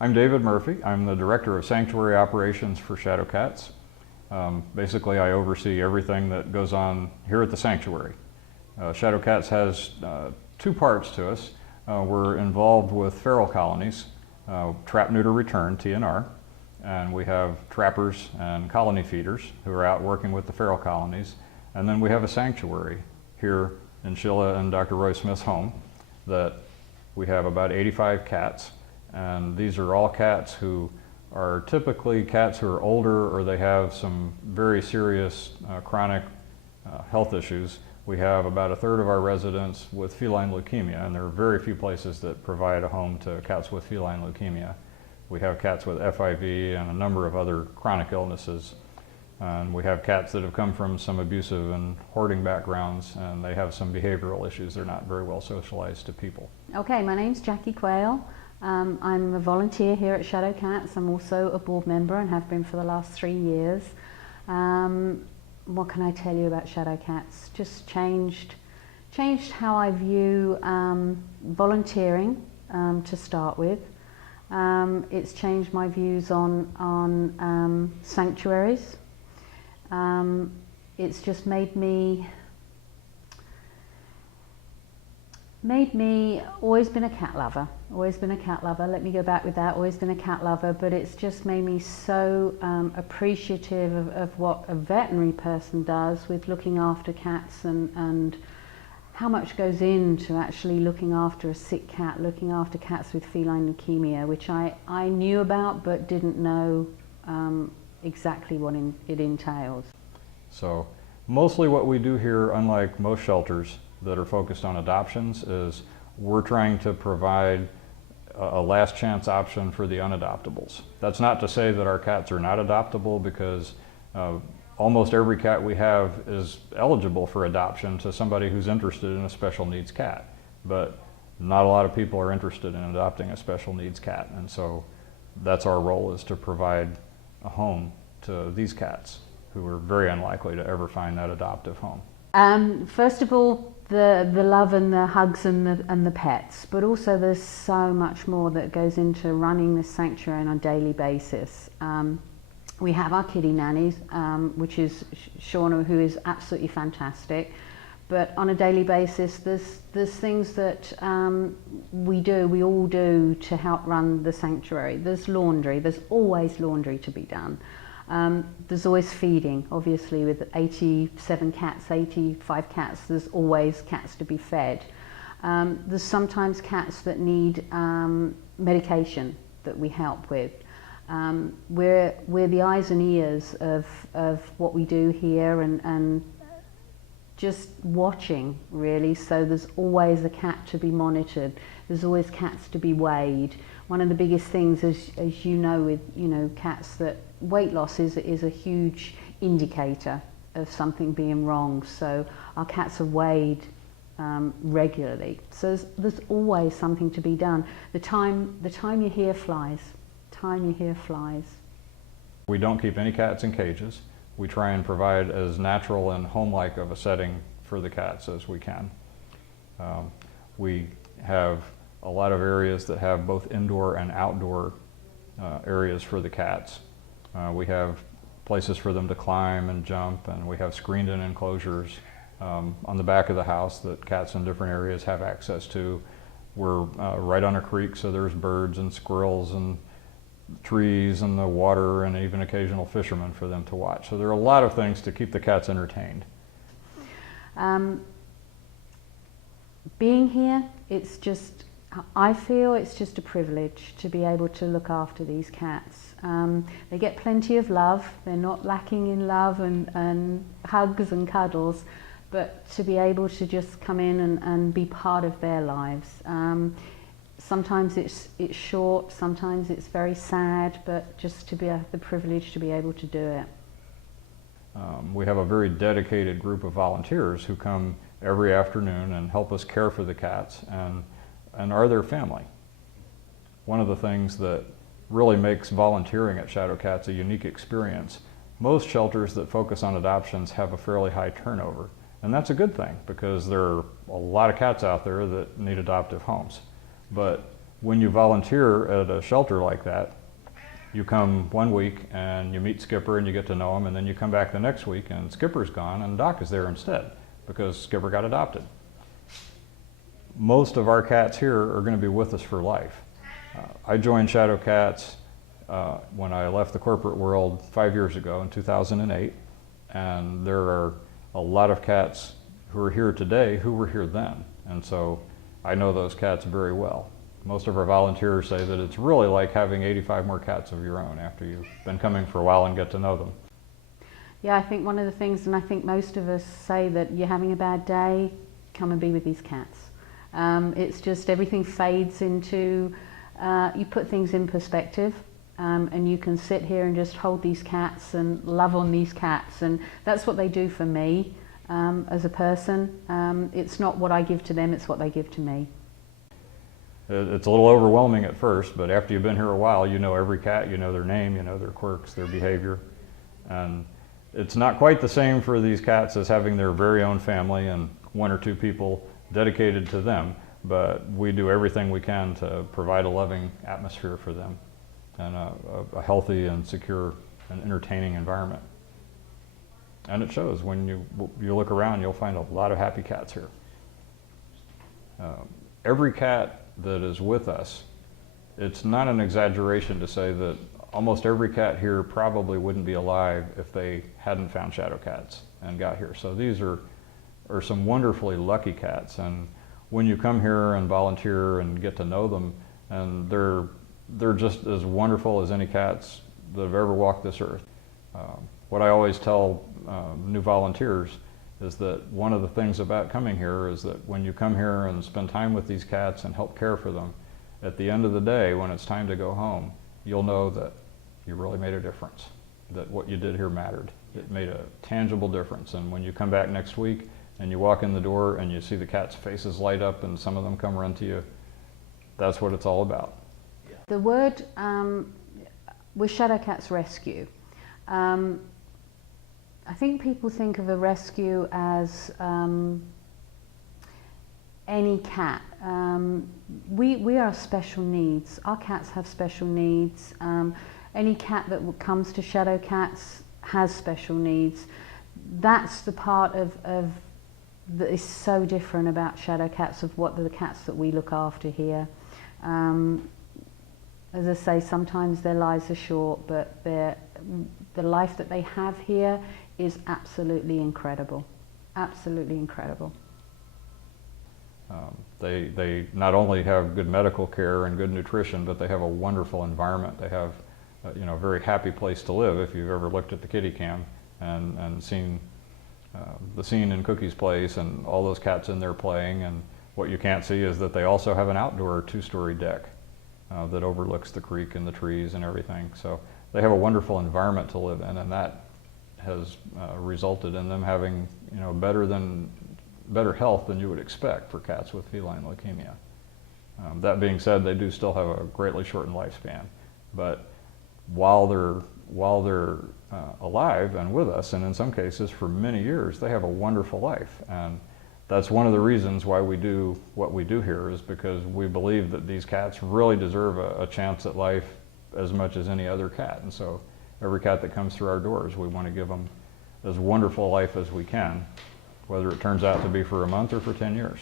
I'm David Murphy. I'm the Director of Sanctuary Operations for Shadow Cats. Basically, I oversee everything that goes on here at the sanctuary. Shadow Cats has two parts to us. We're involved with feral colonies, Trap, Neuter, Return, TNR, and we have trappers and colony feeders who are out working with the feral colonies. And then we have a sanctuary here in Sheila and Dr. Roy Smith's home that we have about 85 cats. And these are all cats who are typically cats who are older or they have some very serious chronic health issues. We have about a third of our residents with feline leukemia, and there are very few places that provide a home to cats with feline leukemia. We have cats with FIV and a number of other chronic illnesses. And we have cats that have come from some abusive and hoarding backgrounds, and they have some behavioral issues. They're not very well socialized to people. Okay, my name's Jackie Quayle. I'm a volunteer here at Shadow Cats. I'm also a board member and have been for the last 3 years. What can I tell you about Shadow Cats? Just changed how I view volunteering to start with. It's changed my views on sanctuaries. It's just made me always been a cat lover, let me go back with that, always been a cat lover, but it's just made me so appreciative of what a veterinary person does with looking after cats and how much goes into actually looking after a sick cat, looking after cats with feline leukemia, which I knew about but didn't know exactly what it entails. So mostly what we do here, unlike most shelters that are focused on adoptions, is we're trying to provide a last chance option for the unadoptables. That's not to say that our cats are not adoptable, because almost every cat we have is eligible for adoption to somebody who's interested in a special needs cat. But not a lot of people are interested in adopting a special needs cat, and so that's our role, is to provide a home to these cats who are very unlikely to ever find that adoptive home. First of all, the love and the hugs and the pets, but also there's so much more that goes into running this sanctuary on a daily basis. We have our kitty nannies, which is Shauna, who is absolutely fantastic. But on a daily basis, there's things that we all do to help run the sanctuary. There's laundry. There's always laundry to be done. There's always feeding. Obviously, with 87 cats, 85 cats, there's always cats to be fed. There's sometimes cats that need medication that we help with. We're the eyes and ears of what we do here, and just watching, really. So there's always a cat to be monitored. There's always cats to be weighed. One of the biggest things, as you know, with cats, that weight loss is a huge indicator of something being wrong. So our cats are weighed regularly. So there's always something to be done. The time you're here flies. We don't keep any cats in cages. We try and provide as natural and home-like of a setting for the cats as we can. We have a lot of areas that have both indoor and outdoor areas for the cats. We have places for them to climb and jump, and we have screened-in enclosures on the back of the house that cats in different areas have access to. We're right on a creek, so there's birds and squirrels and trees and the water and even occasional fishermen for them to watch. So there are a lot of things to keep the cats entertained. Being here, I feel it's just a privilege to be able to look after these cats. They get plenty of love. They're not lacking in love and hugs and cuddles, but to be able to just come in and be part of their lives. Sometimes it's short, sometimes it's very sad, but just to be the privilege to be able to do it. We have a very dedicated group of volunteers who come every afternoon and help us care for the cats and are their family. One of the things that really makes volunteering at Shadow Cats a unique experience, most shelters that focus on adoptions have a fairly high turnover. And that's a good thing, because there are a lot of cats out there that need adoptive homes. But when you volunteer at a shelter like that, you come one week and you meet Skipper and you get to know him, and then you come back the next week and Skipper's gone and Doc is there instead because Skipper got adopted. Most of our cats here are going to be with us for life. I joined Shadow Cats when I left the corporate world 5 years ago in 2008, and there are a lot of cats who are here today who were here then, and so I know those cats very well. Most of our volunteers say that it's really like having 85 more cats of your own after you've been coming for a while and get to know them. Yeah, I think one of the things, and I think most of us say that you're having a bad day, come and be with these cats. It's just everything fades into, you put things in perspective, and you can sit here and just hold these cats and love on these cats, and that's what they do for me as a person. It's not what I give to them, it's what they give to me. It's a little overwhelming at first, but after you've been here a while, you know every cat, you know their name, you know their quirks, their behavior. And it's not quite the same for these cats as having their very own family and one or two people dedicated to them, but we do everything we can to provide a loving atmosphere for them and a healthy and secure and entertaining environment. And it shows. When you look around, you'll find a lot of happy cats here. Every cat that is with us, it's not an exaggeration to say that almost every cat here probably wouldn't be alive if they hadn't found Shadow Cats and got here. So these are some wonderfully lucky cats, and when you come here and volunteer and get to know them, and they're just as wonderful as any cats that have ever walked this earth. What I always tell new volunteers is that one of the things about coming here is that when you come here and spend time with these cats and help care for them, at the end of the day, when it's time to go home, you'll know that you really made a difference, that what you did here mattered. It made a tangible difference, and when you come back next week and you walk in the door and you see the cats' faces light up and some of them come run to you, that's what it's all about. The word with Shadow Cats Rescue, I think people think of a rescue as any cat. We are special needs. Our cats have special needs. Any cat that comes to Shadow Cats has special needs. That's the part of that is so different about Shadow Cats, of what the cats that we look after here. As I say, sometimes their lives are short, but the life that they have here is absolutely incredible. Absolutely incredible. They not only have good medical care and good nutrition, but they have a wonderful environment. They have a very happy place to live. If you've ever looked at the kitty cam and seen the scene in Cookie's place and all those cats in there playing, and what you can't see is that they also have an outdoor 2-story deck that overlooks the creek and the trees and everything. So they have a wonderful environment to live in, and that has resulted in them having better health than you would expect for cats with feline leukemia. That being said, they do still have a greatly shortened lifespan, but while they're alive and with us, and in some cases for many years, they have a wonderful life. And that's one of the reasons why we do what we do here, is because we believe that these cats really deserve a chance at life as much as any other cat. And so every cat that comes through our doors, we want to give them as wonderful a life as we can, whether it turns out to be for a month or for 10 years.